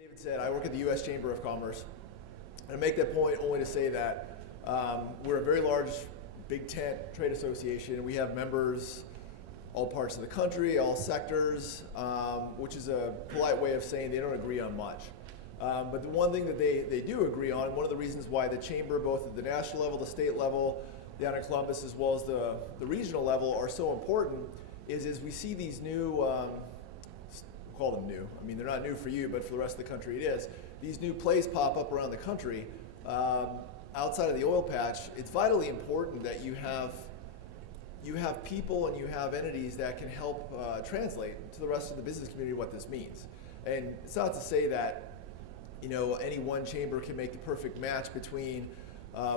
David said, I work at the U.S. Chamber of Commerce. And I make that point only to say that we're a very large, big tent trade association. We have members all parts of the country, all sectors, which is a polite way of saying they don't agree on much. But the one thing that they do agree on, and one of the reasons why the Chamber, both at the national level, the state level, down in Columbus, as well as the regional level, are so important, is we see these new, call them new, I mean they're not new for you, but for the rest of the country it is, these new plays pop up around the country outside of the oil patch. It's vitally important that you have people and you have entities that can help translate to the rest of the business community what this means. And it's not to say that any one chamber can make the perfect match between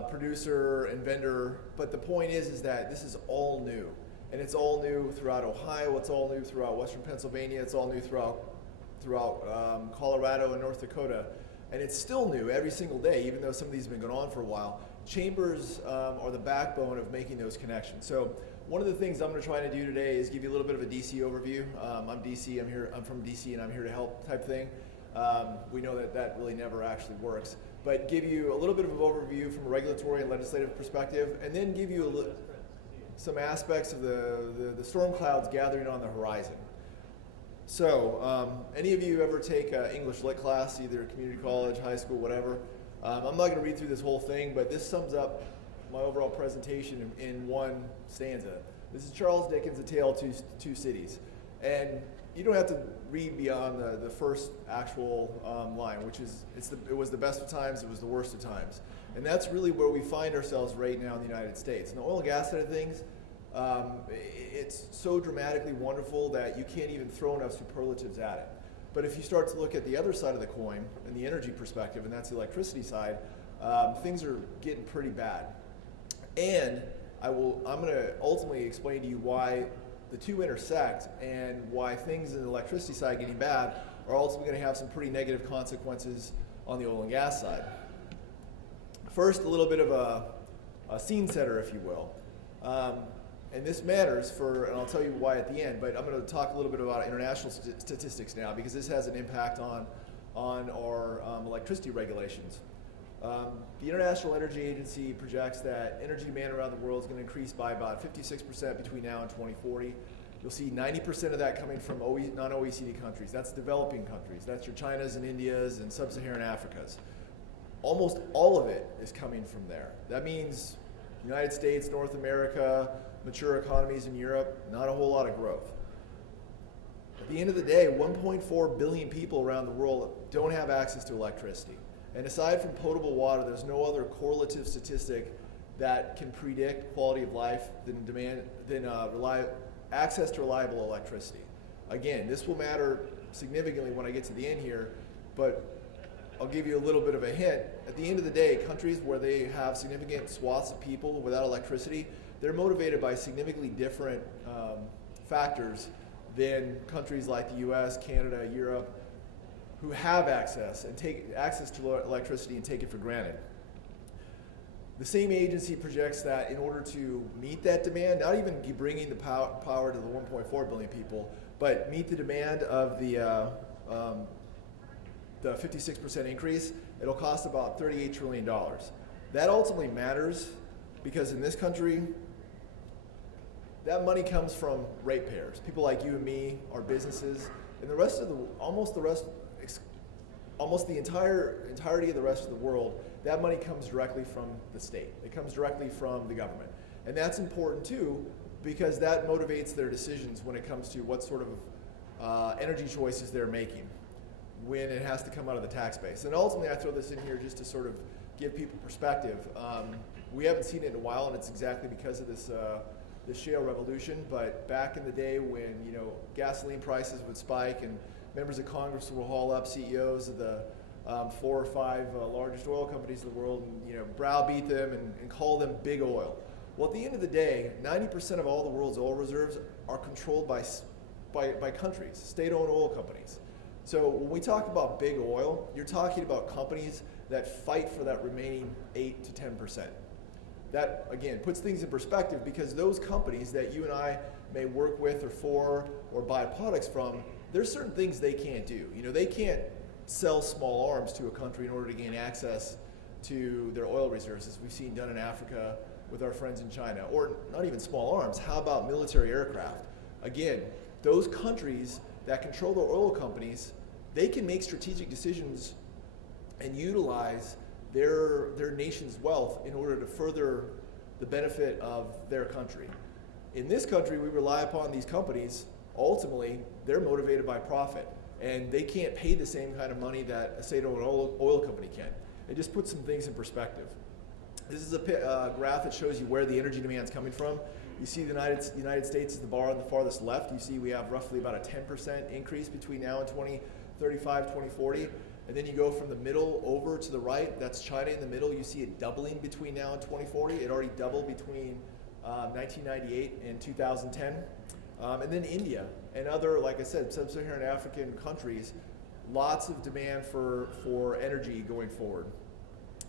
producer and vendor, but the point is that this is all new. And it's all new throughout Ohio, it's all new throughout Western Pennsylvania, it's all new throughout Colorado and North Dakota. And it's still new every single day, even though some of these have been going on for a while. Chambers are the backbone of making those connections. So one of the things I'm going to try to do today is give you a little bit of a DC overview. I'm from DC and I'm here to help type thing. We know that really never actually works. But give you a little bit of an overview from a regulatory and legislative perspective, and then give you some aspects of the storm clouds gathering on the horizon. So, any of you ever take an English Lit class, either community college, high school, whatever? I'm not going to read through this whole thing, but this sums up my overall presentation in one stanza. This is Charles Dickens' A Tale of Two Cities. And you don't have to read beyond the first actual line, which is, it was the best of times, it was the worst of times. And that's really where we find ourselves right now in the United States. And the oil and gas side of things, it's so dramatically wonderful that you can't even throw enough superlatives at it. But if you start to look at the other side of the coin, and the energy perspective, and that's the electricity side, things are getting pretty bad. And I'm going to ultimately explain to you why the two intersect and why things in the electricity side getting bad are ultimately going to have some pretty negative consequences on the oil and gas side. First, a little bit of a scene setter, if you will. And this matters and I'll tell you why at the end, but I'm going to talk a little bit about international statistics now because this has an impact on our electricity regulations. The International Energy Agency projects that energy demand around the world is going to increase by about 56% between now and 2040. You'll see 90% of that coming from non-OECD countries. That's developing countries. That's your Chinas and Indias and sub-Saharan Africas. Almost all of it is coming from there. That means United States, North America, mature economies in Europe, not a whole lot of growth. At the end of the day, 1.4 billion people around the world don't have access to electricity. And aside from potable water, there's no other correlative statistic that can predict quality of life than access to reliable electricity. Again, this will matter significantly when I get to the end here, but I'll give you a little bit of a hint. At the end of the day, countries where they have significant swaths of people without electricity, they're motivated by significantly different factors than countries like the US, Canada, Europe, who have access and take access to electricity and take it for granted. The same agency projects that in order to meet that demand, not even bringing the power to the 1.4 billion people, but meet the demand of the 56% increase, it'll cost about $38 trillion. That ultimately matters because in this country, that money comes from ratepayers, people like you and me, our businesses, and the rest of almost the entirety of the rest of the world, that money comes directly from the state. It comes directly from the government. And that's important too, because that motivates their decisions when it comes to what sort of energy choices they're making when it has to come out of the tax base. And ultimately, I throw this in here just to sort of give people perspective. We haven't seen it in a while, and it's exactly because of this shale revolution. But back in the day when gasoline prices would spike and members of Congress will haul up CEOs of the 4 or 5 largest oil companies in the world and browbeat them and call them big oil. Well, at the end of the day, 90% of all the world's oil reserves are controlled by countries, state-owned oil companies. So when we talk about big oil, you're talking about companies that fight for that remaining 8 to 10%. That, again, puts things in perspective because those companies that you and I may work with or for or buy products from, there's certain things they can't do. They can't sell small arms to a country in order to gain access to their oil reserves, as we've seen done in Africa with our friends in China. Or not even small arms, how about military aircraft? Again, those countries that control their oil companies, they can make strategic decisions and utilize their nation's wealth in order to further the benefit of their country. In this country, we rely upon these companies. Ultimately, they're motivated by profit, and they can't pay the same kind of money that, say, an oil company can. It just puts some things in perspective. This is a graph that shows you where the energy demand is coming from. You see the United States is the bar on the farthest left. You see we have roughly about a 10% increase between now and 2035, 2040. And then you go from the middle over to the right. That's China in the middle. You see it doubling between now and 2040. It already doubled between 1998 and 2010. And then India and other, like I said, sub-Saharan African countries, lots of demand for energy going forward.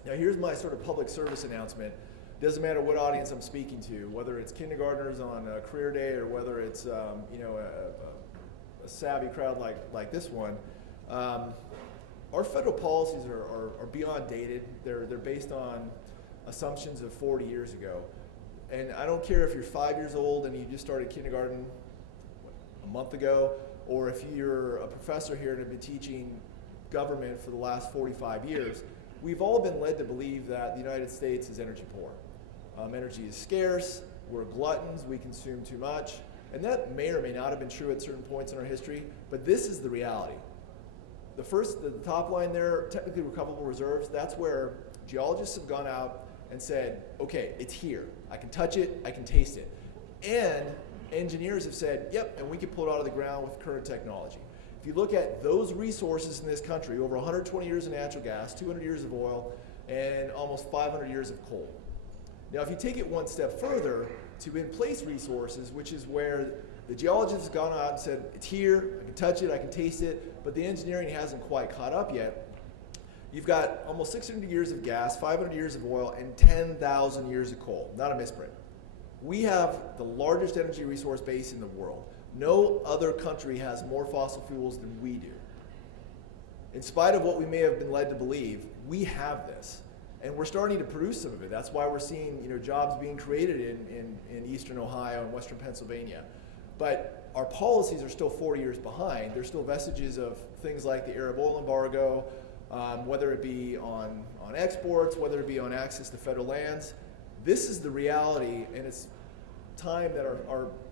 Now here's my sort of public service announcement. Doesn't matter what audience I'm speaking to, whether it's kindergartners on a career day or whether it's a savvy crowd like this one. Our federal policies are beyond dated. They're based on assumptions of 40 years ago. And I don't care if you're 5 years old and you just started kindergarten a month ago, or if you're a professor here and have been teaching government for the last 45 years, we've all been led to believe that the United States is energy poor. Energy is scarce, we're gluttons, we consume too much, and that may or may not have been true at certain points in our history, but this is the reality. The top line there, technically recoverable reserves, that's where geologists have gone out and said, okay, it's here. I can touch it, I can taste it. And engineers have said, yep, and we can pull it out of the ground with current technology. If you look at those resources in this country, over 120 years of natural gas, 200 years of oil, and almost 500 years of coal. Now, if you take it one step further to in-place resources, which is where the geologists have gone out and said, it's here, I can touch it, I can taste it, but the engineering hasn't quite caught up yet. You've got almost 600 years of gas, 500 years of oil, and 10,000 years of coal. Not a misprint. We have the largest energy resource base in the world. No other country has more fossil fuels than we do. In spite of what we may have been led to believe, we have this. And we're starting to produce some of it. That's why we're seeing jobs being created in eastern Ohio and western Pennsylvania. But our policies are still 40 years behind. There's still vestiges of things like the Arab oil embargo, whether it be on exports, whether it be on access to federal lands. This is the reality, and it's time that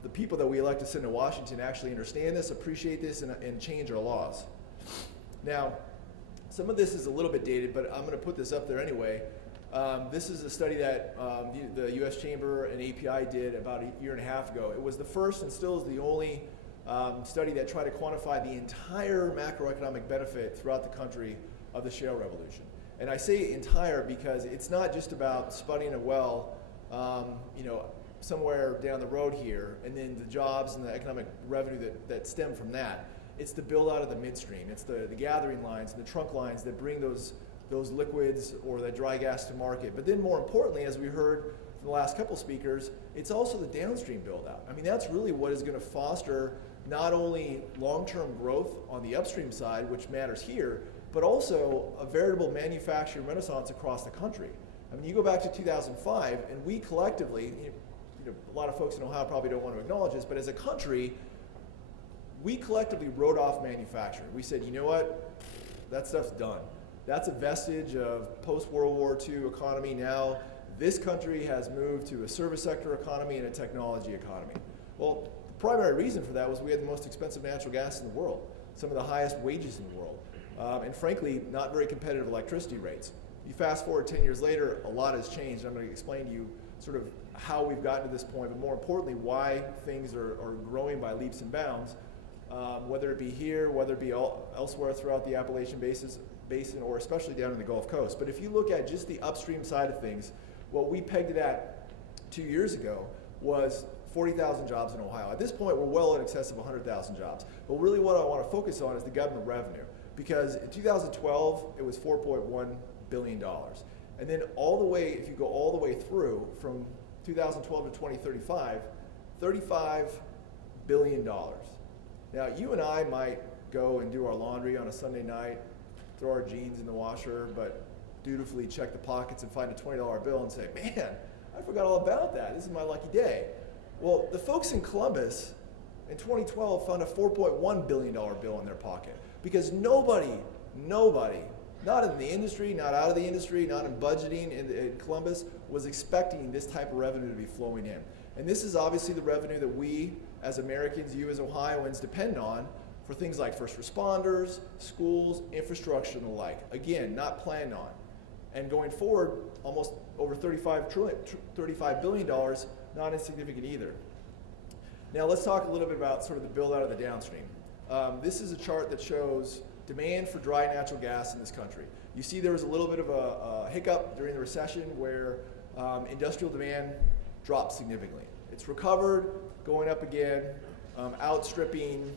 the people that we elect to send to Washington actually understand this, appreciate this, and change our laws. Now, some of this is a little bit dated, but I'm going to put this up there anyway. This is a study that the U.S. Chamber and API did about a year and a half ago. It was the first and still is the only study that tried to quantify the entire macroeconomic benefit throughout the country of the shale revolution. And I say entire because it's not just about spudding a well, somewhere down the road here, and then the jobs and the economic revenue that stem from that. It's the build out of the midstream. It's the gathering lines and the trunk lines that bring those liquids or that dry gas to market. But then more importantly, as we heard from the last couple speakers, it's also the downstream build out. I mean, that's really what is going to foster not only long-term growth on the upstream side, which matters here, but also a veritable manufacturing renaissance across the country. I mean, you go back to 2005, and we collectively, a lot of folks in Ohio probably don't want to acknowledge this, but as a country, we collectively wrote off manufacturing. We said, you know what, that stuff's done. That's a vestige of post-World War II economy now. This country has moved to a service sector economy and a technology economy. Well, the primary reason for that was we had the most expensive natural gas in the world, some of the highest wages in the world, and frankly, not very competitive electricity rates. You fast forward 10 years later, a lot has changed. I'm going to explain to you sort of how we've gotten to this point, but more importantly, why things are growing by leaps and bounds, whether it be here, whether it be elsewhere throughout the Appalachian Basin, or especially down in the Gulf Coast. But if you look at just the upstream side of things, what we pegged it at 2 years ago was 40,000 jobs in Ohio. At this point, we're well in excess of 100,000 jobs. But really what I want to focus on is the government revenue. Because in 2012, it was $4.1 billion. And then all the way, if you go all the way through from 2012 to 2035, $35 billion. Now, you and I might go and do our laundry on a Sunday night, throw our jeans in the washer, but dutifully check the pockets and find a $20 bill and say, man, I forgot all about that. This is my lucky day. Well, the folks in Columbus in 2012 found a $4.1 billion bill in their pocket because nobody, not in the industry, not out of the industry, not in budgeting in Columbus, was expecting this type of revenue to be flowing in. And this is obviously the revenue that we as Americans, you as Ohioans, depend on for things like first responders, schools, infrastructure, and the like. Again, not planned on. And going forward, almost over $35 billion, not insignificant either. Now let's talk a little bit about sort of the build out of the downstream. This is a chart that shows demand for dry natural gas in this country. You see there was a little bit of a hiccup during the recession where industrial demand dropped significantly. It's recovered, going up again, outstripping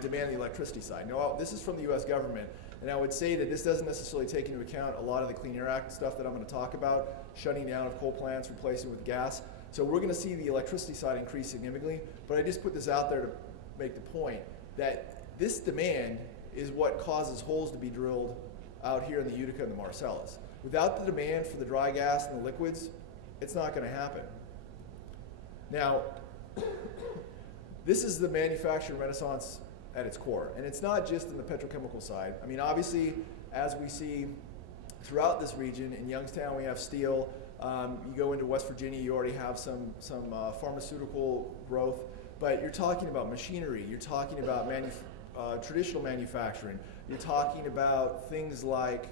demand on the electricity side. Now, this is from the US government, and I would say that this doesn't necessarily take into account a lot of the Clean Air Act stuff that I'm going to talk about, shutting down of coal plants, replacing with gas. So we're going to see the electricity side increase significantly, but I just put this out there to make the point that this demand is what causes holes to be drilled out here in the Utica and the Marcellus. Without the demand for the dry gas and the liquids, it's not going to happen. Now, this is the manufacturing renaissance at its core, and it's not just in the petrochemical side. I mean, obviously, as we see throughout this region, in Youngstown we have steel. You go into West Virginia, you already have some pharmaceutical growth, but you're talking about machinery, you're talking about traditional manufacturing, you're talking about things like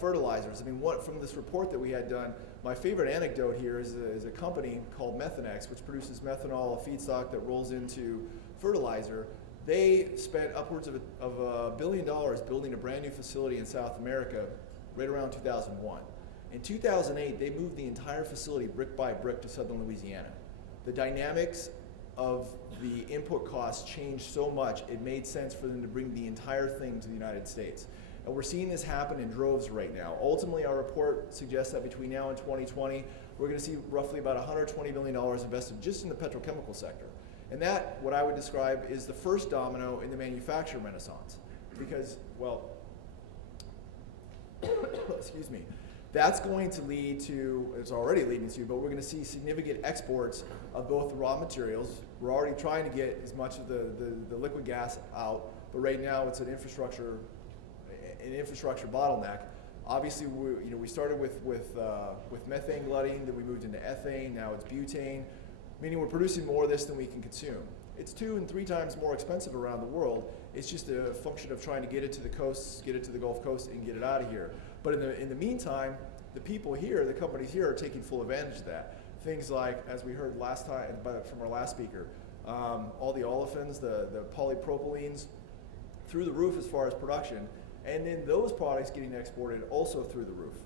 fertilizers. I mean, from this report that we had done, my favorite anecdote here is a company called Methanex, which produces methanol, a feedstock that rolls into fertilizer. They spent upwards of $1 billion building a brand new facility in South America right around 2001. In 2008, they moved the entire facility brick by brick to southern Louisiana. The dynamics of the input costs changed so much, it made sense for them to bring the entire thing to the United States. And we're seeing this happen in droves right now. Ultimately, our report suggests that between now and 2020, we're going to see roughly about $120 billion invested just in the petrochemical sector. And that, what I would describe, is the first domino in the manufacturing renaissance. Because, well, excuse me, that's going to lead to, it's already leading to, but we're going to see significant exports of both the raw materials. We're already trying to get as much of the liquid gas out, but right now it's an infrastructure bottleneck. Obviously, we started with methane glutting, then we moved into ethane, now it's butane, meaning we're producing more of this than we can consume. It's 2 and 3 times more expensive around the world. It's just a function of trying to get it to the coasts, get it to the Gulf Coast, and get it out of here. But in the meantime, the people here, the companies here, are taking full advantage of that. Things like, as we heard last time from our last speaker, all the olefins, the polypropylenes, through the roof as far as production, and then those products getting exported also through the roof.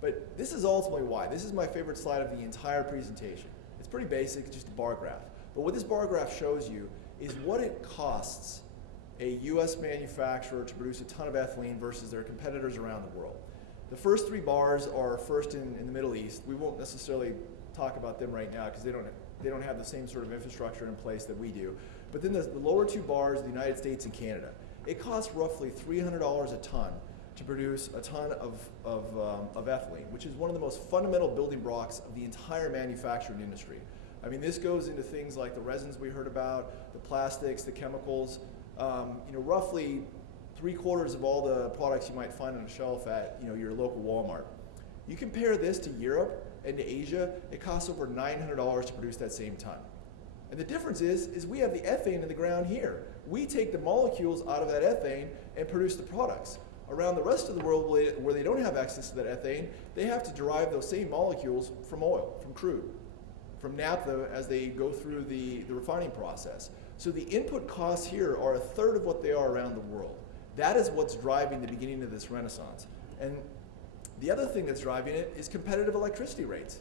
But this is ultimately why. This is my favorite slide of the entire presentation. It's pretty basic, it's just a bar graph. But what this bar graph shows you is what it costs a US manufacturer to produce a ton of ethylene versus their competitors around the world. The first 3 bars are first in the Middle East. We won't necessarily talk about them right now because they don't have the same sort of infrastructure in place that we do. But then the lower 2 bars, the United States and Canada. It costs roughly $300 a ton to produce a ton of ethylene, which is one of the most fundamental building blocks of the entire manufacturing industry. I mean, this goes into things like the resins we heard about, the plastics, the chemicals. Roughly 3/4 of all the products you might find on a shelf at your local Walmart. You compare this to Europe and to Asia, it costs over $900 to produce that same ton. And the difference is we have the ethane in the ground here. We take the molecules out of that ethane and produce the products. Around the rest of the world where they don't have access to that ethane, they have to derive those same molecules from oil, from crude, from naphtha as they go through the refining process. So the input costs here are 1/3 of what they are around the world. That is what's driving the beginning of this renaissance. And the other thing that's driving it is competitive electricity rates.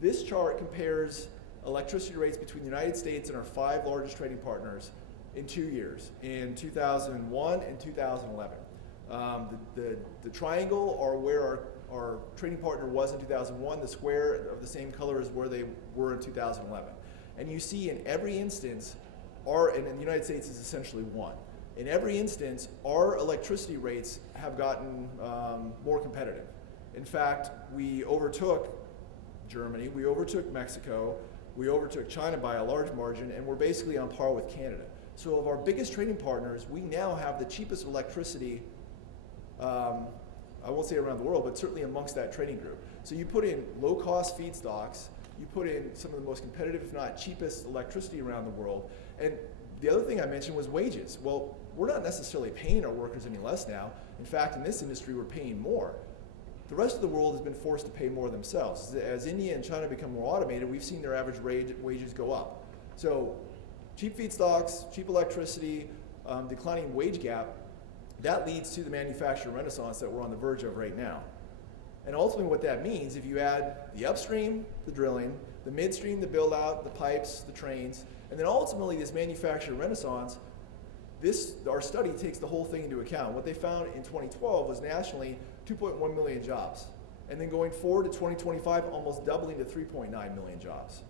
This chart compares electricity rates between the United States and our 5 largest trading partners in 2 years, in 2001 and 2011. The triangle are where our trading partner was in 2001. The square of the same color is where they were in 2011. And you see in every instance, and the United States is essentially 1. In every instance, our electricity rates have gotten more competitive. In fact, we overtook Germany, we overtook Mexico, we overtook China by a large margin, and we're basically on par with Canada. So of our biggest trading partners, we now have the cheapest electricity, I won't say around the world, but certainly amongst that trading group. So you put in low-cost feedstocks, you put in some of the most competitive, if not cheapest, electricity around the world, and the other thing I mentioned was wages. Well, we're not necessarily paying our workers any less now. In fact, in this industry, we're paying more. The rest of the world has been forced to pay more themselves. As India and China become more automated, we've seen their average wages go up. So cheap feedstocks, cheap electricity, declining wage gap, that leads to the manufacturing renaissance that we're on the verge of right now. And ultimately what that means, if you add the upstream, the drilling, the midstream, the build out, the pipes, the trains, and then ultimately this manufacturing renaissance, our study takes the whole thing into account. What they found in 2012 was nationally 2.1 million jobs. And then going forward to 2025, almost doubling to 3.9 million jobs.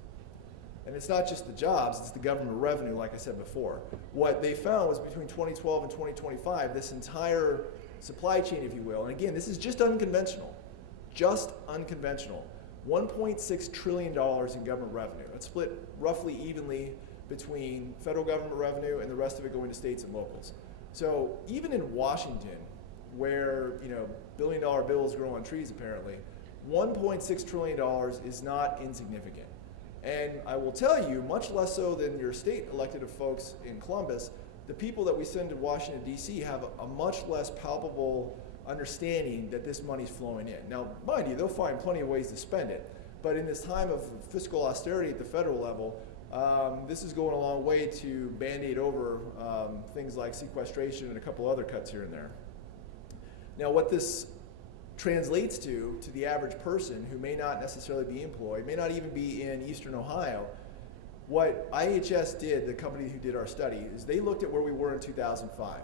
And it's not just the jobs, it's the government revenue, like I said before. What they found was between 2012 and 2025, this entire supply chain, if you will, and again, this is just unconventional, $1.6 trillion in government revenue. It's split roughly evenly between federal government revenue and the rest of it going to states and locals. So even in Washington, where billion-dollar bills grow on trees apparently, $1.6 trillion is not insignificant. And I will tell you, much less so than your state elected of folks in Columbus, the people that we send to Washington, D.C. have a much less palpable understanding that this money's flowing in. Now, mind you, they'll find plenty of ways to spend it, but in this time of fiscal austerity at the federal level, this is going a long way to band-aid over things like sequestration and a couple other cuts here and there. Now, what this translates to the average person who may not necessarily be employed, may not even be in Eastern Ohio, what IHS did, the company who did our study, is they looked at where we were in 2005.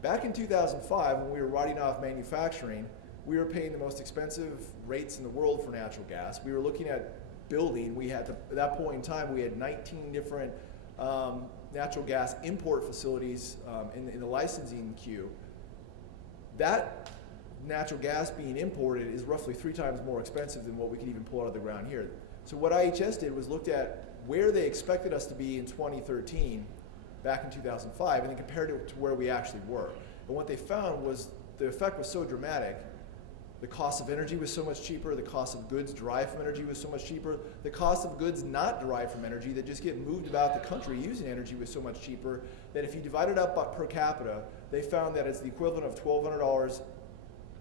Back in 2005, when we were writing off manufacturing, we were paying the most expensive rates in the world for natural gas. We were looking at building. We had at that point in time, we had 19 different natural gas import facilities in the licensing queue. That natural gas being imported is roughly 3 times more expensive than what we could even pull out of the ground here. So what IHS did was looked at where they expected us to be in 2013, back in 2005, and then compared it to where we actually were. And what they found was the effect was so dramatic. The cost of energy was so much cheaper, the cost of goods derived from energy was so much cheaper, the cost of goods not derived from energy that just get moved about the country using energy was so much cheaper that if you divide it up per capita, they found that it's the equivalent of $1,200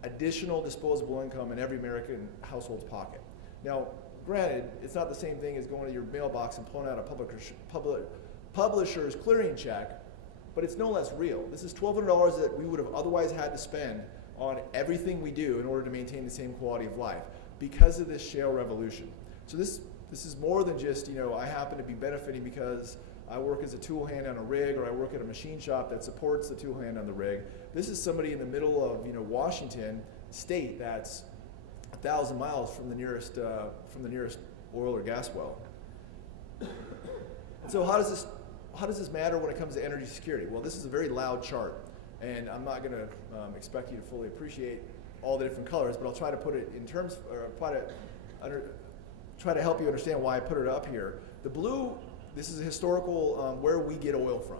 additional disposable income in every American household's pocket. Now, granted, it's not the same thing as going to your mailbox and pulling out a publisher's clearing check, but it's no less real. This is $1,200 that we would have otherwise had to spend on everything we do in order to maintain the same quality of life because of this shale revolution. So this is more than just, I happen to be benefiting because I work as a tool hand on a rig or I work at a machine shop that supports the tool hand on the rig. This is somebody in the middle of, Washington state that's 1,000 miles from the nearest oil or gas well. So how does this matter when it comes to energy security? Well, this is a very loud chart, and I'm not going to expect you to fully appreciate all the different colors, but I'll try to put it in terms, or try to help you understand why I put it up here. The blue, this is a historical where we get oil from.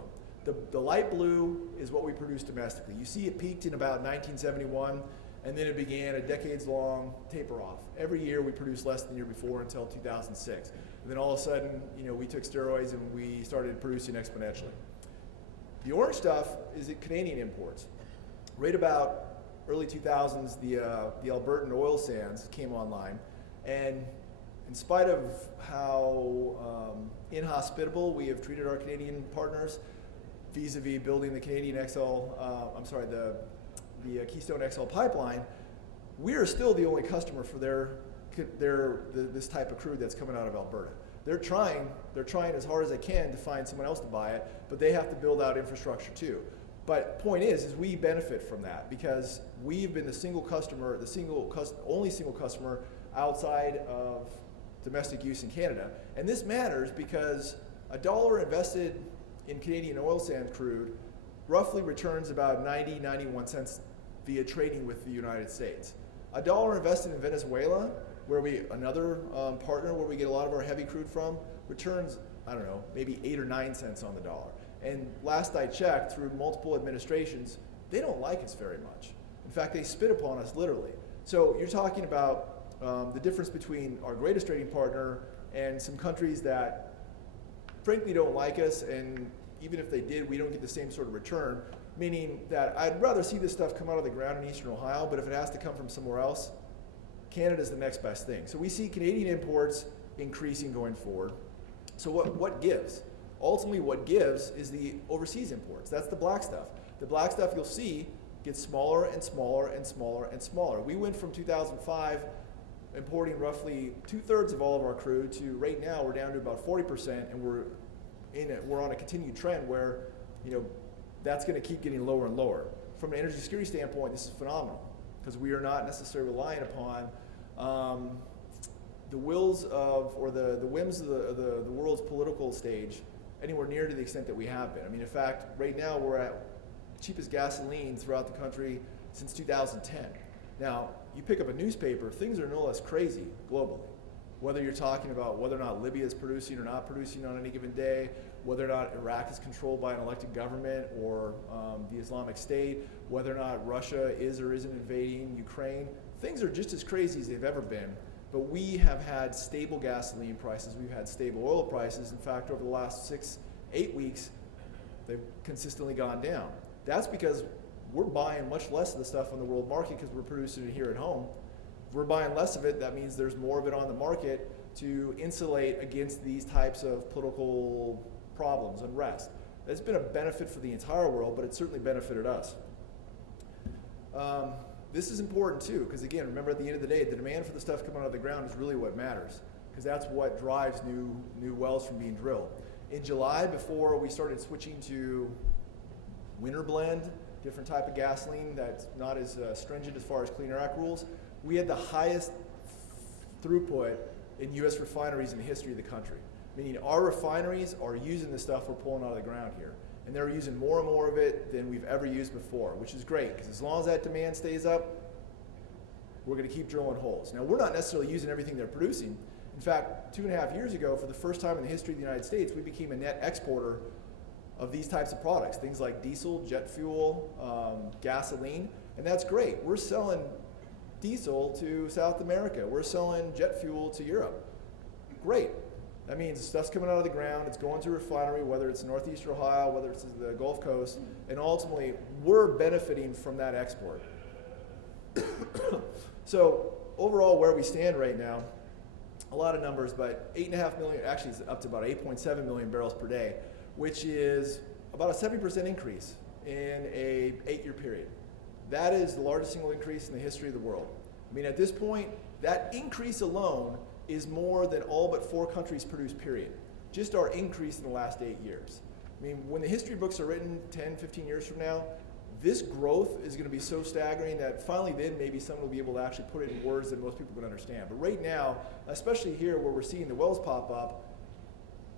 The light blue is what we produce domestically. You see it peaked in about 1971, and then it began a decades-long taper off. Every year we produced less than the year before until 2006. And then all of a sudden, we took steroids and we started producing exponentially. The orange stuff is Canadian imports. Right about early 2000s, the Albertan oil sands came online, and in spite of how inhospitable we have treated our Canadian partners vis-a-vis building the the Keystone XL pipeline, we are still the only customer for this type of crude that's coming out of Alberta. They're trying as hard as they can to find someone else to buy it, but they have to build out infrastructure too. But point is we benefit from that because we've been the only single customer outside of domestic use in Canada. And this matters because $1 invested in Canadian oil sands crude roughly returns about 91 cents via trading with the United States. $1 invested in Venezuela, where another partner where we get a lot of our heavy crude from, returns, I don't know, maybe 8 or 9 cents on the dollar. And last I checked, through multiple administrations, they don't like us very much. In fact, they spit upon us literally. So you're talking about the difference between our greatest trading partner and some countries that frankly don't like us, and even if they did, we don't get the same sort of return, meaning that I'd rather see this stuff come out of the ground in eastern Ohio, but if it has to come from somewhere else, Canada's the next best thing. So we see Canadian imports increasing going forward. So what gives? Ultimately, what gives is the overseas imports. That's the black stuff. The black stuff you'll see gets smaller and smaller and smaller and smaller. We went from 2005 importing roughly 2/3 of all of our crude to right now we're down to about 40%, and we're on a continued trend where that's going to keep getting lower and lower. From an energy security standpoint, this is phenomenal because we are not necessarily relying upon the wills of or the whims of the world's political stage anywhere near to the extent that we have been. I mean, in fact, right now we're at the cheapest gasoline throughout the country since 2010. Now, you pick up a newspaper, things are no less crazy globally. Whether you're talking about whether or not Libya is producing or not producing on any given day, whether or not Iraq is controlled by an elected government or the Islamic State, whether or not Russia is or isn't invading Ukraine, things are just as crazy as they've ever been. But we have had stable gasoline prices, we've had stable oil prices. In fact, over the last 6-8 weeks, they've consistently gone down. That's because we're buying much less of the stuff on the world market because we're producing it here at home. If we're buying less of it, that means there's more of it on the market to insulate against these types of political problems, unrest. It's been a benefit for the entire world, but it certainly benefited us. This is important too, because again, remember at the end of the day, the demand for the stuff coming out of the ground is really what matters, because that's what drives new wells from being drilled. In July, before we started switching to winter blend, different type of gasoline that's not as stringent as far as Clean Air Act rules, we had the highest throughput in U.S. refineries in the history of the country. Meaning our refineries are using the stuff we're pulling out of the ground here. And they're using more and more of it than we've ever used before, which is great, because as long as that demand stays up, we're going to keep drilling holes. Now, we're not necessarily using everything they're producing. In fact, 2.5 years ago, for the first time in the history of the United States, we became a net exporter of these types of products, things like diesel, jet fuel, gasoline, and that's great. We're selling diesel to South America. We're selling jet fuel to Europe. Great. That means stuff's coming out of the ground, it's going to a refinery, whether it's northeast Ohio, whether it's the Gulf Coast, and ultimately we're benefiting from that export. So overall, where we stand right now, a lot of numbers, but 8.5 million, actually it's up to about 8.7 million barrels per day, which is about a 70% increase in a 8-year period. That is the largest single increase in the history of the world. I mean, at this point, that increase alone is more than all but 4 countries produce, period. Just our increase in the last 8 years. I mean, when the history books are written 10, 15 years from now, this growth is going to be so staggering that finally then maybe someone will be able to actually put it in words that most people can understand. But right now, especially here where we're seeing the wells pop up,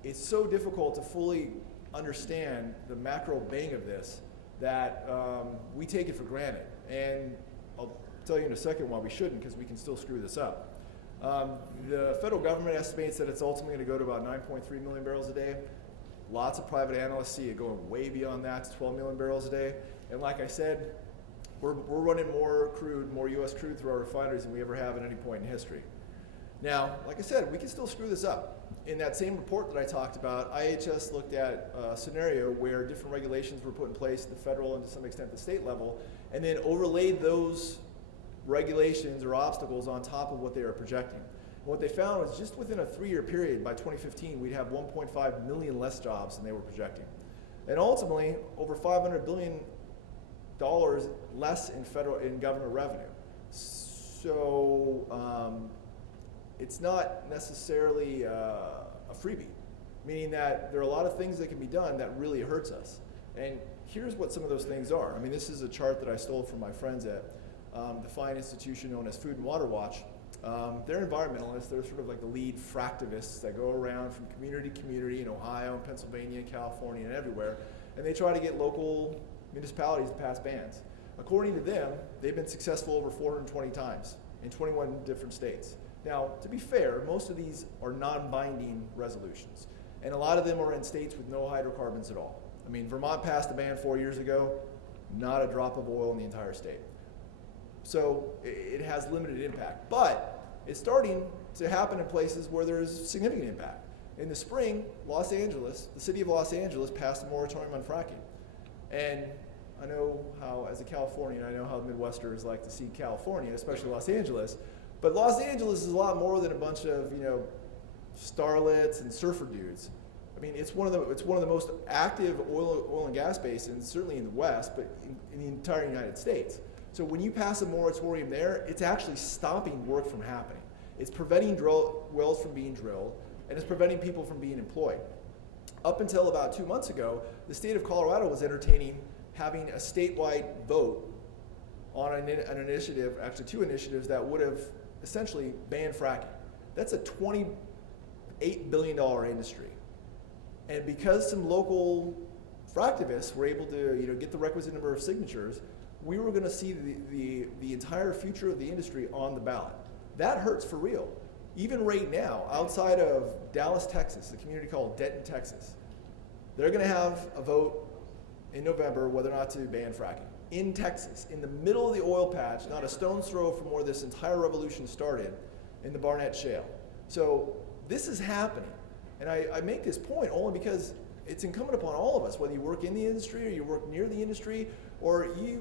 it's so difficult to fully understand the macro bang of this that we take it for granted. And I'll tell you in a second why we shouldn't, because we can still screw this up. The federal government estimates that it's ultimately going to go to about 9.3 million barrels a day. Lots of private analysts see it going way beyond that to 12 million barrels a day. And like I said, we're running more crude, more U.S. crude through our refineries than we ever have at any point in history. Now, like I said, we can still screw this up. In that same report that I talked about, IHS looked at a scenario where different regulations were put in place at the federal and to some extent the state level, and then overlaid those regulations or obstacles on top of what they were projecting. And what they found was just within a 3-year period, by 2015, we'd have 1.5 million less jobs than they were projecting. And ultimately, over $500 billion less in government revenue. So it's not necessarily a freebie, meaning that there are a lot of things that can be done that really hurts us. And here's what some of those things are. I mean, this is a chart that I stole from my friends at the fine institution known as Food and Water Watch. They're environmentalists. They're sort of like the lead fractivists that go around from community to community in Ohio and Pennsylvania, California, and everywhere. And they try to get local municipalities to pass bans. According to them, they've been successful over 420 times in 21 different states. Now, to be fair, most of these are non-binding resolutions, and a lot of them are in states with no hydrocarbons at all. I mean, Vermont passed a ban 4 years ago, not a drop of oil in the entire state. So it has limited impact, but it's starting to happen in places where there's significant impact. In the spring, Los Angeles, the city of Los Angeles passed a moratorium on fracking. And I know how, as a Californian, I know how Midwesterners like to see California, especially Los Angeles. But Los Angeles is a lot more than a bunch of, starlets and surfer dudes. I mean, it's one of the most active oil and gas basins, certainly in the West, but in the entire United States. So when you pass a moratorium there, it's actually stopping work from happening. It's preventing wells from being drilled, and it's preventing people from being employed. Up until about 2 months ago, the state of Colorado was entertaining having a statewide vote on an initiative, actually 2 initiatives, that would have essentially banned fracking. That's a $28 billion industry. And because some local fractivists were able to get the requisite number of signatures, we were going to see the entire future of the industry on the ballot. That hurts for real. Even right now, outside of Dallas, Texas, a community called Denton, Texas, they're going to have a vote in November whether or not to ban fracking. In Texas, in the middle of the oil patch, not a stone's throw from where this entire revolution started, in the Barnett Shale. So this is happening. And I make this point only because it's incumbent upon all of us, whether you work in the industry or you work near the industry, or you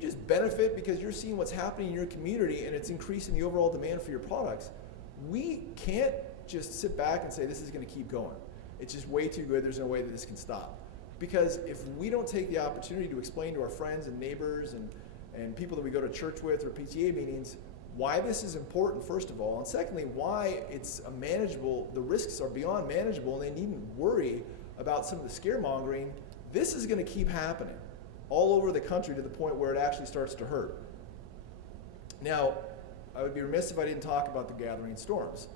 just benefit because you're seeing what's happening in your community and it's increasing the overall demand for your products. We can't just sit back and say this is going to keep going. It's just way too good. There's no way that this can stop. Because if we don't take the opportunity to explain to our friends and neighbors and people that we go to church with or PTA meetings why this is important, first of all, and secondly, why it's the risks are beyond manageable and they needn't worry about some of the scaremongering, this is going to keep happening all over the country to the point where it actually starts to hurt. Now, I would be remiss if I didn't talk about the gathering storms.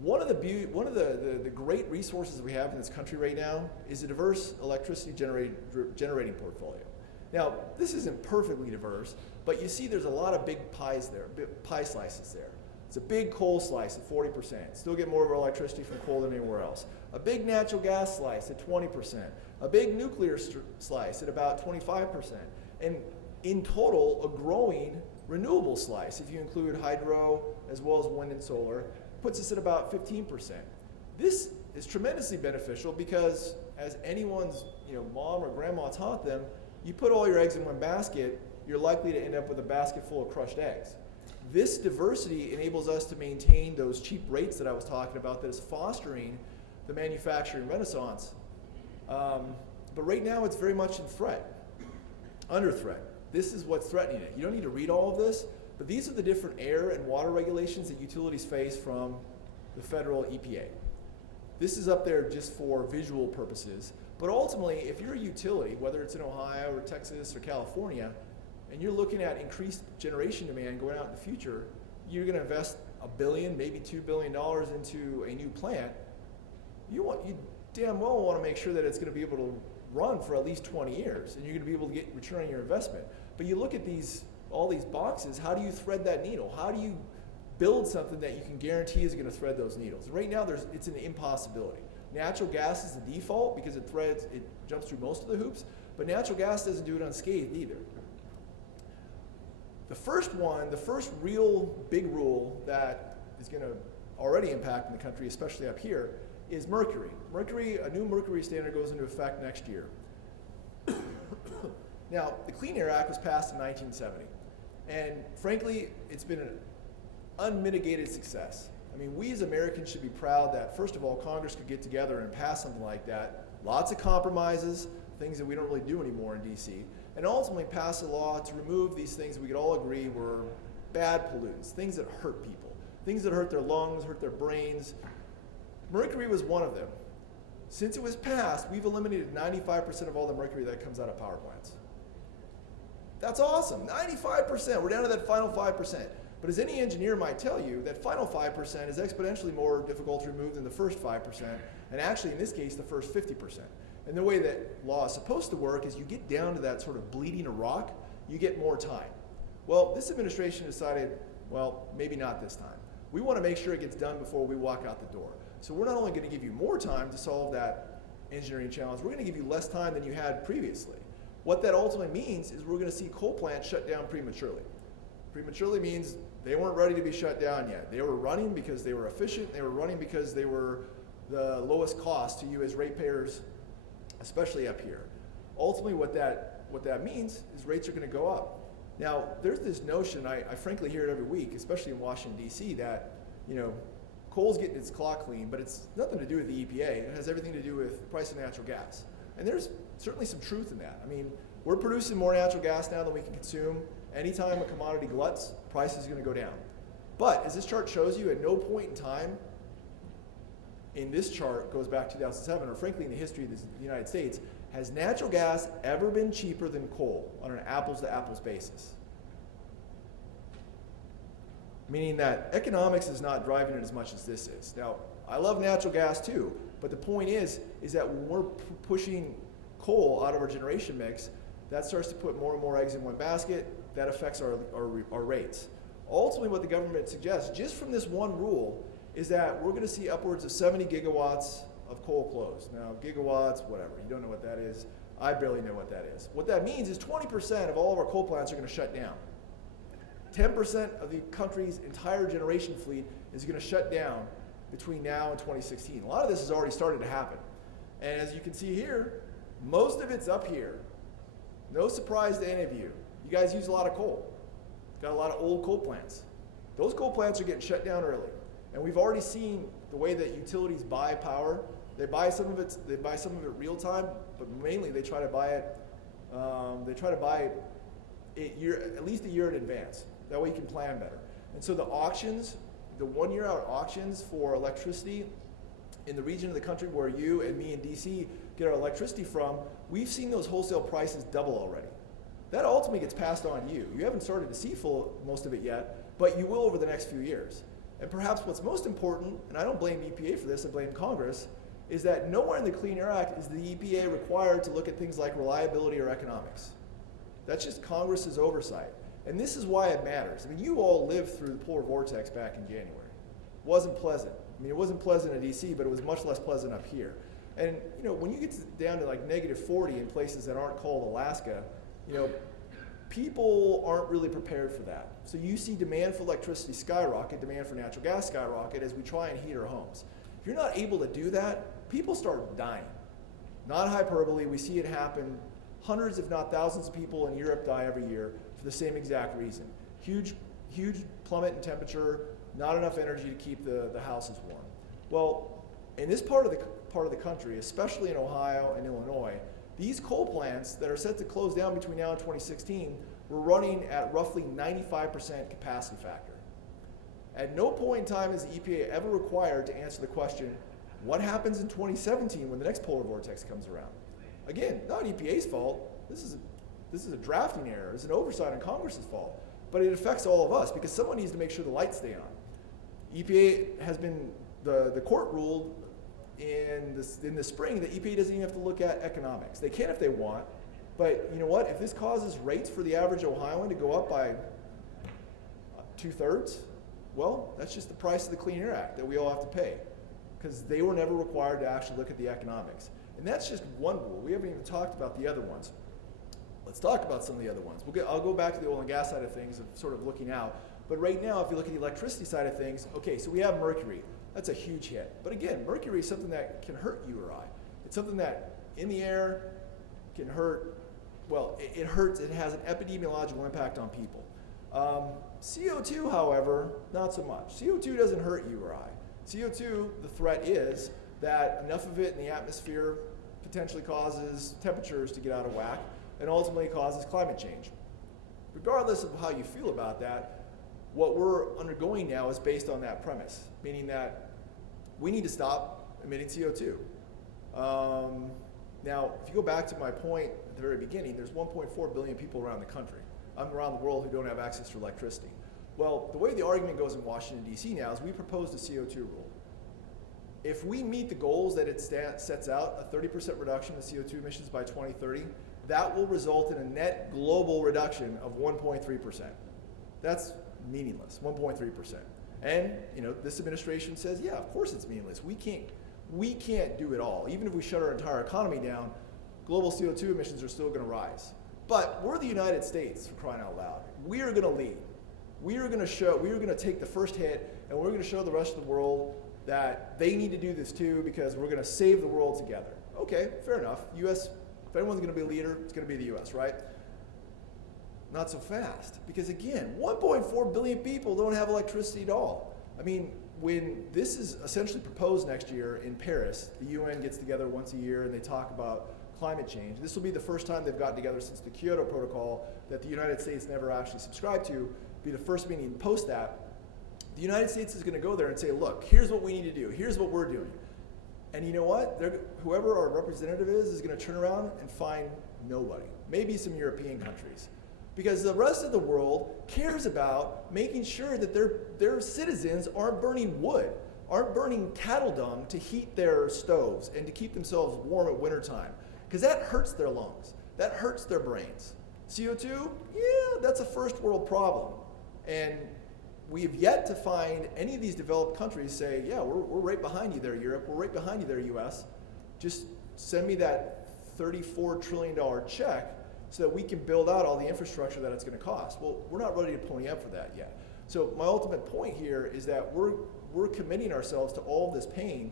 One of the great resources we have in this country right now is a diverse electricity generating portfolio. Now, this isn't perfectly diverse, but you see there's a lot of big pies there, pie slices there. It's a big coal slice at 40%. Still get more of our electricity from coal than anywhere else. A big natural gas slice at 20%. A big nuclear slice at about 25%. And in total, a growing renewable slice, if you include hydro as well as wind and solar, puts us at about 15%. This is tremendously beneficial because, as anyone's mom or grandma taught them, you put all your eggs in one basket, you're likely to end up with a basket full of crushed eggs. This diversity enables us to maintain those cheap rates that I was talking about that is fostering the manufacturing renaissance. But right now it's very much under threat. This is what's threatening it. You don't need to read all of this, but these are the different air and water regulations that utilities face from the federal EPA. This is up there just for visual purposes, but ultimately, if you're a utility, whether it's in Ohio or Texas or California, and you're looking at increased generation demand going out in the future, you're going to invest $1 billion, maybe $2 billion into a new plant. You damn well want to make sure that it's going to be able to run for at least 20 years, and you're going to be able to get return on your investment. But you look at all these boxes, how do you thread that needle? How do you build something that you can guarantee is going to thread those needles? Right now, it's an impossibility. Natural gas is the default because it jumps through most of the hoops, but natural gas doesn't do it unscathed either. The first real big rule that is going to already impact in the country, especially up here, is mercury. A new mercury standard goes into effect next year. Now, the Clean Air Act was passed in 1970, and frankly, it's been an unmitigated success. I mean, we as Americans should be proud that, first of all, Congress could get together and pass something like that. Lots of compromises, things that we don't really do anymore in DC, and ultimately pass a law to remove these things that we could all agree were bad pollutants, things that hurt people, things that hurt their lungs, hurt their brains. Mercury was one of them. Since it was passed, we've eliminated 95% of all the mercury that comes out of power plants. That's awesome, 95%. We're down to that final 5%. But as any engineer might tell you, that final 5% is exponentially more difficult to remove than the first 5%, and actually in this case, the first 50%. And the way that law is supposed to work is you get down to that sort of bleeding a rock, you get more time. Well, this administration decided, well, maybe not this time. We want to make sure it gets done before we walk out the door. So we're not only going to give you more time to solve that engineering challenge, we're going to give you less time than you had previously. What that ultimately means is we're going to see coal plants shut down prematurely. Prematurely means they weren't ready to be shut down yet. They were running because they were efficient. They were running because they were the lowest cost to you as ratepayers, especially up here. Ultimately, what that means is rates are going to go up. Now, there's this notion, I frankly hear it every week, especially in Washington, D.C., that, coal's getting its clock clean, but it's nothing to do with the EPA. It has everything to do with the price of natural gas. And there's certainly some truth in that. I mean, we're producing more natural gas now than we can consume. Anytime a commodity gluts, price is going to go down. But as this chart shows you, at no point in time in this chart, goes back to 2007, or frankly in the history of the United States, has natural gas ever been cheaper than coal on an apples-to-apples basis? Meaning that economics is not driving it as much as this is. Now, I love natural gas too, but the point is that when we're pushing coal out of our generation mix, that starts to put more and more eggs in one basket. That affects our rates. Ultimately, what the government suggests, just from this one rule, is that we're going to see upwards of 70 gigawatts of coal closed. Now, gigawatts, whatever, you don't know what that is. I barely know what that is. What that means is 20% of all of our coal plants are going to shut down. 10% of the country's entire generation fleet is going to shut down between now and 2016. A lot of this has already started to happen. And as you can see here, most of it's up here. No surprise to any of you. You guys use a lot of coal. Got a lot of old coal plants. Those coal plants are getting shut down early. And we've already seen the way that utilities buy power. They buy some of it real time, but mainly they try to buy it. At least a year in advance. That way you can plan better. And so the auctions, the 1 year out auctions for electricity in the region of the country where you and me in DC get our electricity from, we've seen those wholesale prices double already. That ultimately gets passed on to you. You haven't started to see most of it yet, but you will over the next few years. And perhaps what's most important, and I don't blame EPA for this, I blame Congress, is that nowhere in the Clean Air Act is the EPA required to look at things like reliability or economics. That's just Congress's oversight. And this is why it matters. I mean, you all lived through the polar vortex back in January. It wasn't pleasant. I mean, it wasn't pleasant in DC, but it was much less pleasant up here. And when you get down to like -40 in places that aren't called Alaska, people aren't really prepared for that. So you see demand for electricity skyrocket, demand for natural gas skyrocket as we try and heat our homes. If you're not able to do that, people start dying. Not hyperbole, we see it happen. Hundreds, if not thousands of people in Europe die every year for the same exact reason. Huge plummet in temperature, not enough energy to keep the houses warm. Well, in this part of the country, especially in Ohio and Illinois, these coal plants that are set to close down between now and 2016 were running at roughly 95% capacity factor. At no point in time is the EPA ever required to answer the question, what happens in 2017 when the next polar vortex comes around? Again, not EPA's fault. This is a drafting error. It's an oversight on Congress's fault. But it affects all of us because someone needs to make sure the lights stay on. EPA has been, the court ruled in the spring that EPA doesn't even have to look at economics. They can if they want, but you know what? If this causes rates for the average Ohioan to go up by 2/3, well, that's just the price of the Clean Air Act that we all have to pay because they were never required to actually look at the economics. And that's just one rule. We haven't even talked about the other ones. Let's talk about some of the other ones. I'll go back to the oil and gas side of things of sort of looking out. But right now, if you look at the electricity side of things, okay, so we have mercury. That's a huge hit. But again, mercury is something that can hurt you or I. It's something that in the air can hurt, well, it hurts, it has an epidemiological impact on people. CO2, however, not so much. CO2 doesn't hurt you or I. CO2, the threat is that enough of it in the atmosphere potentially causes temperatures to get out of whack and ultimately causes climate change. Regardless of how you feel about that, what we're undergoing now is based on that premise, meaning that we need to stop emitting CO2. Now, if you go back to my point at the very beginning, there's 1.4 billion people around the country, around the world who don't have access to electricity. Well, the way the argument goes in Washington, D.C. now is we proposed a CO2 rule. if we meet the goals that it sets out, a 30% reduction in CO2 emissions by 2030, that will result in a net global reduction of 1.3%. That's meaningless, 1.3%. And this administration says, yeah, of course it's meaningless. We can't do it all. Even if we shut our entire economy down, global CO2 emissions are still going to rise. But we're the United States, for crying out loud. We are going to lead. We are going to take the first hit, and we're going to show the rest of the world that they need to do this too, because we're going to save the world together. Okay, fair enough. US, if anyone's going to be a leader, it's going to be the US, right? Not so fast, because again, 1.4 billion people don't have electricity at all. I mean, when this is essentially proposed next year in Paris, the UN gets together once a year and they talk about climate change. This will be the first time they've gotten together since the Kyoto Protocol that the United States never actually subscribed to. Be the first meeting post that. The United States is going to go there and say, look, here's what we need to do. Here's what we're doing. And you know what? Whoever our representative is going to turn around and find nobody. Maybe some European countries. Because the rest of the world cares about making sure that their citizens aren't burning wood, aren't burning cattle dung to heat their stoves and to keep themselves warm at wintertime. Because that hurts their lungs. That hurts their brains. CO2, yeah, that's a first world problem. And we have yet to find any of these developed countries say, yeah, we're right behind you there, Europe. We're right behind you there, US. Just send me that $34 trillion check so that we can build out all the infrastructure that it's going to cost. Well, we're not ready to pony up for that yet. So my ultimate point here is that we're committing ourselves to all of this pain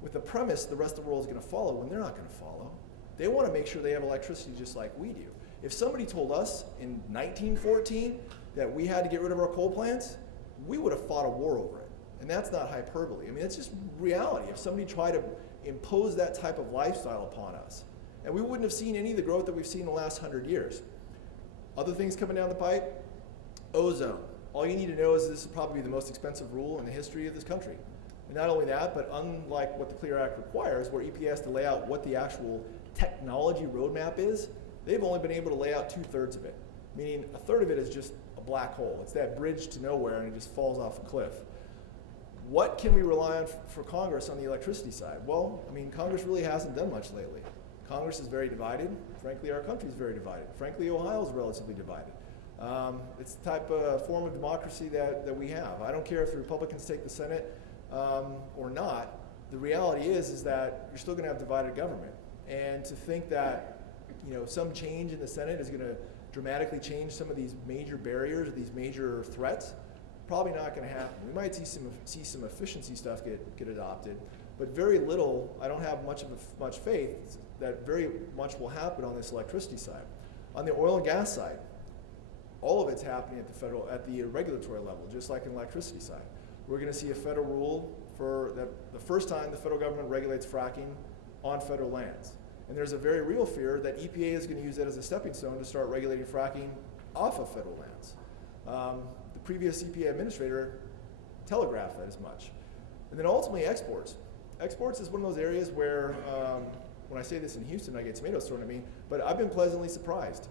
with the premise the rest of the world is going to follow when they're not going to follow. They want to make sure they have electricity just like we do. If somebody told us in 1914 that we had to get rid of our coal plants, we would have fought a war over it. And that's not hyperbole. I mean, it's just reality. If somebody tried to impose that type of lifestyle upon us, and we wouldn't have seen any of the growth that we've seen in the last 100 years. Other things coming down the pipe, ozone. All you need to know is this is probably the most expensive rule in the history of this country. And not only that, but unlike what the Clear Act requires, where EPA has to lay out what the actual technology roadmap is, they've only been able to lay out 2/3 of it, meaning a third of it is just a black hole. It's that bridge to nowhere and it just falls off a cliff. What can we rely on for Congress on the electricity side? Well, I mean, Congress really hasn't done much lately. Congress is very divided. Frankly, our country is very divided. Frankly, Ohio is relatively divided. It's the type of form of democracy that we have. I don't care if the Republicans take the Senate or not. The reality is that you're still going to have divided government. And to think that some change in the Senate is going to dramatically change some of these major barriers or these major threats, probably not going to happen. We might see some efficiency stuff get adopted, but very little. I don't have much faith that very much will happen on this electricity side. On the oil and gas side, all of it's happening at the regulatory level, just like in the electricity side. We're going to see a federal rule for the first time the federal government regulates fracking on federal lands. And there's a very real fear that EPA is going to use that as a stepping stone to start regulating fracking off of federal lands. The previous EPA administrator telegraphed that as much. And then ultimately exports. Exports is one of those areas where, when I say this in Houston, I get tomatoes thrown at me, but I've been pleasantly surprised.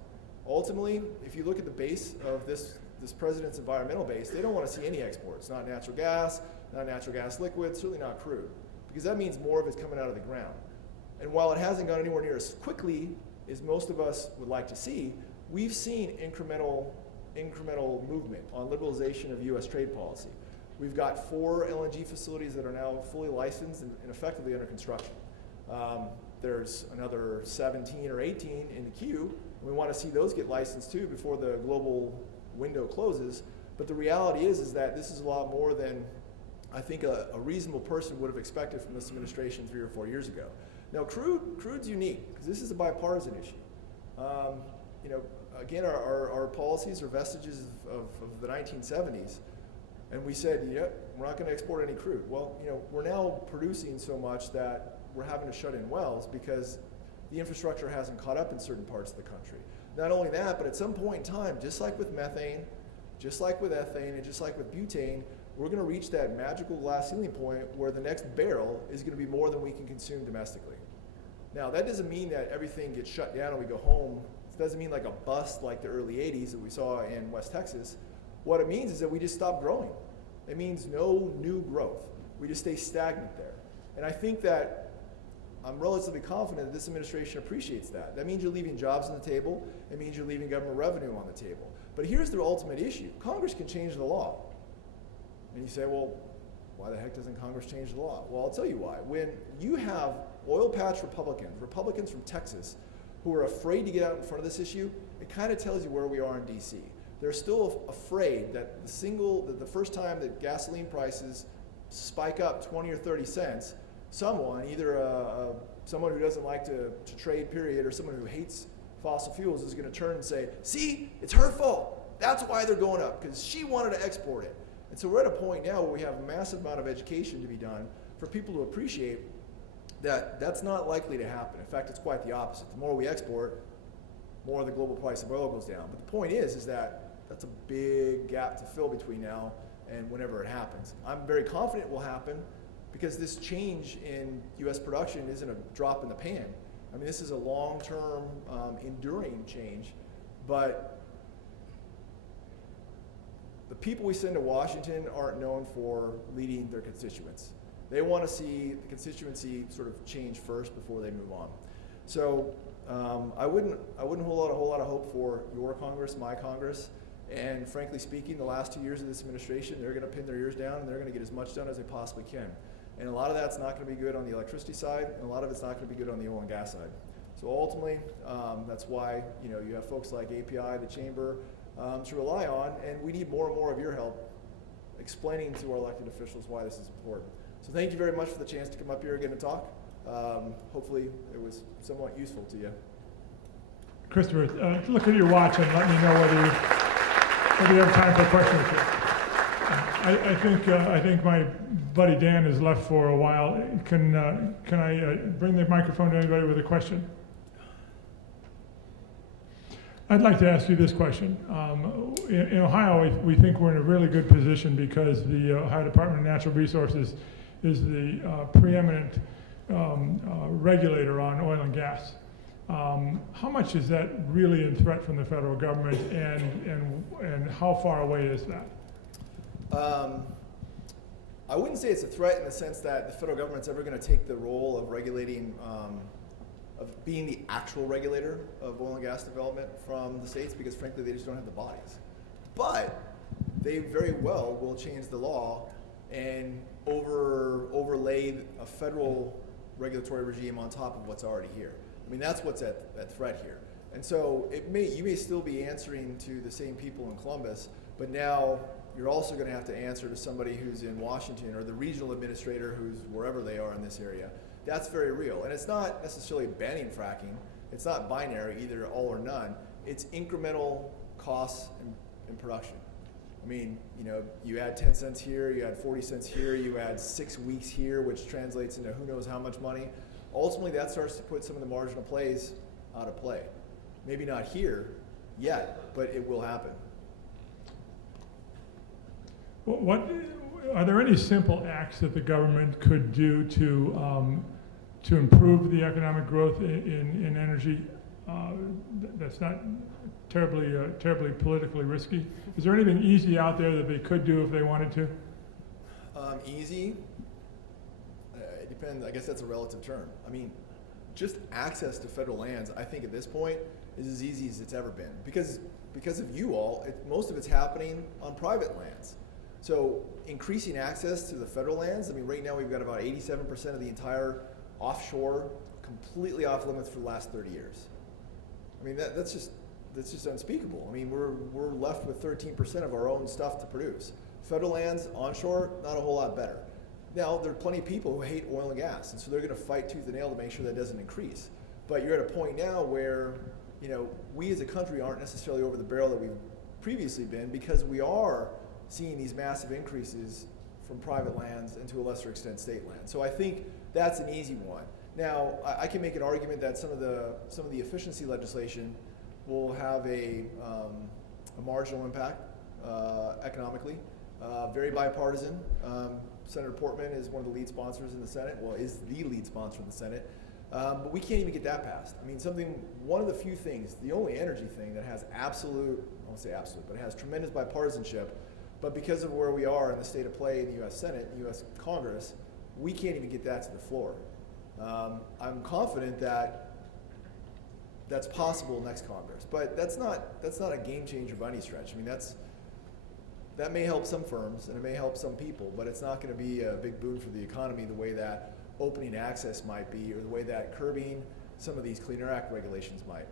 Ultimately, if you look at the base of this president's environmental base, they don't want to see any exports, not natural gas liquid, certainly not crude, because that means more of it's coming out of the ground. And while it hasn't gone anywhere near as quickly as most of us would like to see, we've seen incremental movement on liberalization of U.S. trade policy. We've got 4 LNG facilities that are now fully licensed and effectively under construction. There's another 17 or 18 in the queue. We want to see those get licensed too before the global window closes. But the reality is that this is a lot more than I think a reasonable person would have expected from this administration 3 or 4 years ago. Now, crude's unique because this is a bipartisan issue. Again, our policies are vestiges of the 1970s, and we said, we're not going to export any crude. Well, we're now producing so much that we're having to shut in wells because the infrastructure hasn't caught up in certain parts of the country. Not only that, but at some point in time, just like with methane, just like with ethane, and just like with butane, we're going to reach that magical glass ceiling point where the next barrel is going to be more than we can consume domestically. Now, that doesn't mean that everything gets shut down and we go home. It doesn't mean like a bust like the early 80s that we saw in West Texas. What it means is that we just stop growing. It means no new growth. We just stay stagnant there. And I think that I'm relatively confident that this administration appreciates that. That means you're leaving jobs on the table. It means you're leaving government revenue on the table. But here's the ultimate issue. Congress can change the law. And you say, well, why the heck doesn't Congress change the law? Well, I'll tell you why. When you have oil patch Republicans from Texas, who are afraid to get out in front of this issue, it kind of tells you where we are in DC. They're still afraid that the first time that gasoline prices spike up 20 or 30 cents, someone, either someone who doesn't like to trade, period, or someone who hates fossil fuels is going to turn and say, see, it's her fault. That's why they're going up, because she wanted to export it. And so we're at a point now where we have a massive amount of education to be done for people to appreciate that that's not likely to happen. In fact, it's quite the opposite. The more we export, more the global price of oil goes down. But the point is that that's a big gap to fill between now and whenever it happens. I'm very confident it will happen because this change in U.S. production isn't a drop in the pan. I mean, this is a long-term, enduring change, but the people we send to Washington aren't known for leading their constituents. They want to see the constituency sort of change first before they move on. So I wouldn't hold out a whole lot of hope for your Congress, my Congress, and frankly speaking, the last 2 years of this administration, they're going to pin their ears down and they're going to get as much done as they possibly can. And a lot of that's not going to be good on the electricity side, and a lot of it's not going to be good on the oil and gas side. So ultimately, that's why you have folks like API, the Chamber, to rely on, and we need more and more of your help explaining to our elected officials why this is important. So thank you very much for the chance to come up here again and talk. Hopefully it was somewhat useful to you. Christopher, look at your watch and let me know whether you have time for questions here. I think my buddy Dan is left for a while. Can I bring the microphone to anybody with a question? I'd like to ask you this question. In Ohio, we think we're in a really good position because the Ohio Department of Natural Resources is the preeminent regulator on oil and gas. How much is that really in threat from the federal government, and how far away is that? I wouldn't say it's a threat in the sense that the federal government's ever going to take the role of regulating, of being the actual regulator of oil and gas development from the states, because frankly they just don't have the bodies. But they very well will change the law and overlay a federal regulatory regime on top of what's already here. I mean, that's what's at threat here. And so you may still be answering to the same people in Columbus, but now you're also going to have to answer to somebody who's in Washington or the regional administrator who's wherever they are in this area. That's very real. And it's not necessarily banning fracking. It's not binary, either all or none. It's incremental costs and production. I mean, you add 10 cents here, you add 40 cents here, you add 6 weeks here, which translates into who knows how much money. Ultimately, that starts to put some of the marginal plays out of play. Maybe not here yet, but it will happen. What are there any simple acts that the government could do to improve the economic growth in energy that's not terribly politically risky? Is there anything easy out there that they could do if they wanted to? Easy? It depends. I guess that's a relative term. I mean, just access to federal lands, I think at this point, is as easy as it's ever been. Because of you all, most of it's happening on private lands. So increasing access to the federal lands, I mean, right now we've got about 87% of the entire offshore completely off limits for the last 30 years. I mean, that's just unspeakable. I mean, we're left with 13% of our own stuff to produce. Federal lands, onshore, not a whole lot better. Now, there are plenty of people who hate oil and gas, and so they're going to fight tooth and nail to make sure that doesn't increase. But you're at a point now where, we as a country aren't necessarily over the barrel that we've previously been, because we are seeing these massive increases from private lands and to a lesser extent state land. So I think that's an easy one. Now, I can make an argument that some of the efficiency legislation will have a marginal impact economically, very bipartisan. Senator Portman is one of the lead sponsors in the Senate, is the lead sponsor in the Senate. But we can't even get that passed. I mean, one of the few things, the only energy thing that has I won't say absolute, but it has tremendous bipartisanship, but because of where we are in the state of play in the U.S. Senate, the U.S. Congress, we can't even get that to the floor. I'm confident that that's possible next Congress, but that's not a game changer by any stretch. I mean, that may help some firms and it may help some people, but it's not going to be a big boon for the economy the way that opening access might be, or the way that curbing some of these Clean Air Act regulations might.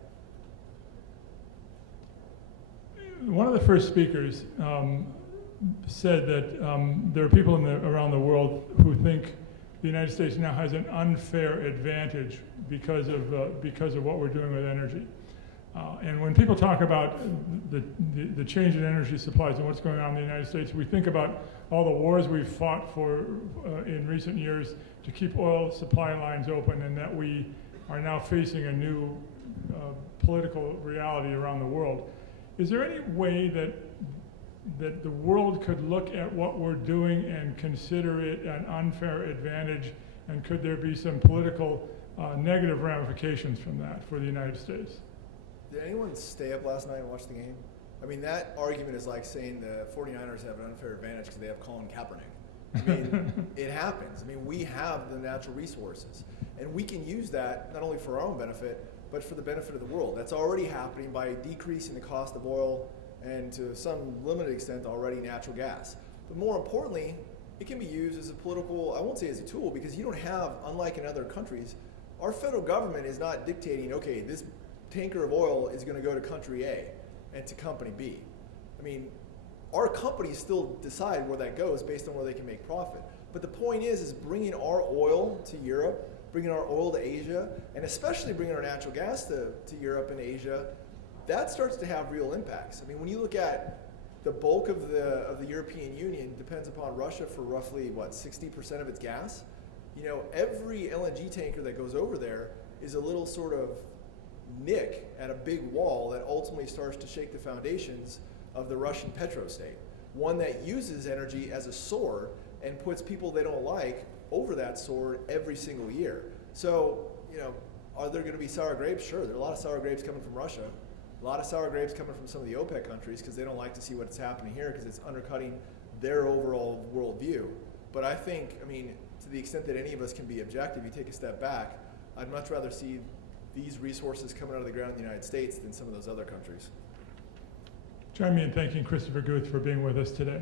One of the first speakers said that there are people around the world who think the United States now has an unfair advantage because of what we're doing with energy. And when people talk about the change in energy supplies and what's going on in the United States, we think about all the wars we've fought for in recent years to keep oil supply lines open, and that we are now facing a new political reality around the world. Is there any way that the world could look at what we're doing and consider it an unfair advantage, and could there be some political negative ramifications from that for the United States? Did anyone stay up last night and watch the game? I mean, that argument is like saying the 49ers have an unfair advantage because they have Colin Kaepernick. I mean, it happens. I mean, we have the natural resources, and we can use that not only for our own benefit, but for the benefit of the world. That's already happening by decreasing the cost of oil and, to some limited extent, already natural gas. But more importantly, it can be used as a political, I won't say as a tool, because you don't have, unlike in other countries, our federal government is not dictating, okay, this tanker of oil is going to go to country A and to company B. I mean, our companies still decide where that goes based on where they can make profit. But the point is bringing our oil to Europe, bringing our oil to Asia, and especially bringing our natural gas to Europe and Asia, that starts to have real impacts. I mean, when you look at the bulk of the European Union depends upon Russia for roughly, 60% of its gas? You know, every LNG tanker that goes over there is a little sort of nick at a big wall that ultimately starts to shake the foundations of the Russian petrostate, one that uses energy as a sword and puts people they don't like over that sword every single year. So, you know, are there going to be sour grapes? Sure, there are a lot of sour grapes coming from Russia, a lot of sour grapes coming from some of the OPEC countries because they don't like to see what's happening here because it's undercutting their overall worldview. But I think, I mean, to the extent that any of us can be objective, you take a step back, I'd much rather see these resources coming out of the ground in the United States than some of those other countries. Join me in thanking Christopher Guith for being with us today.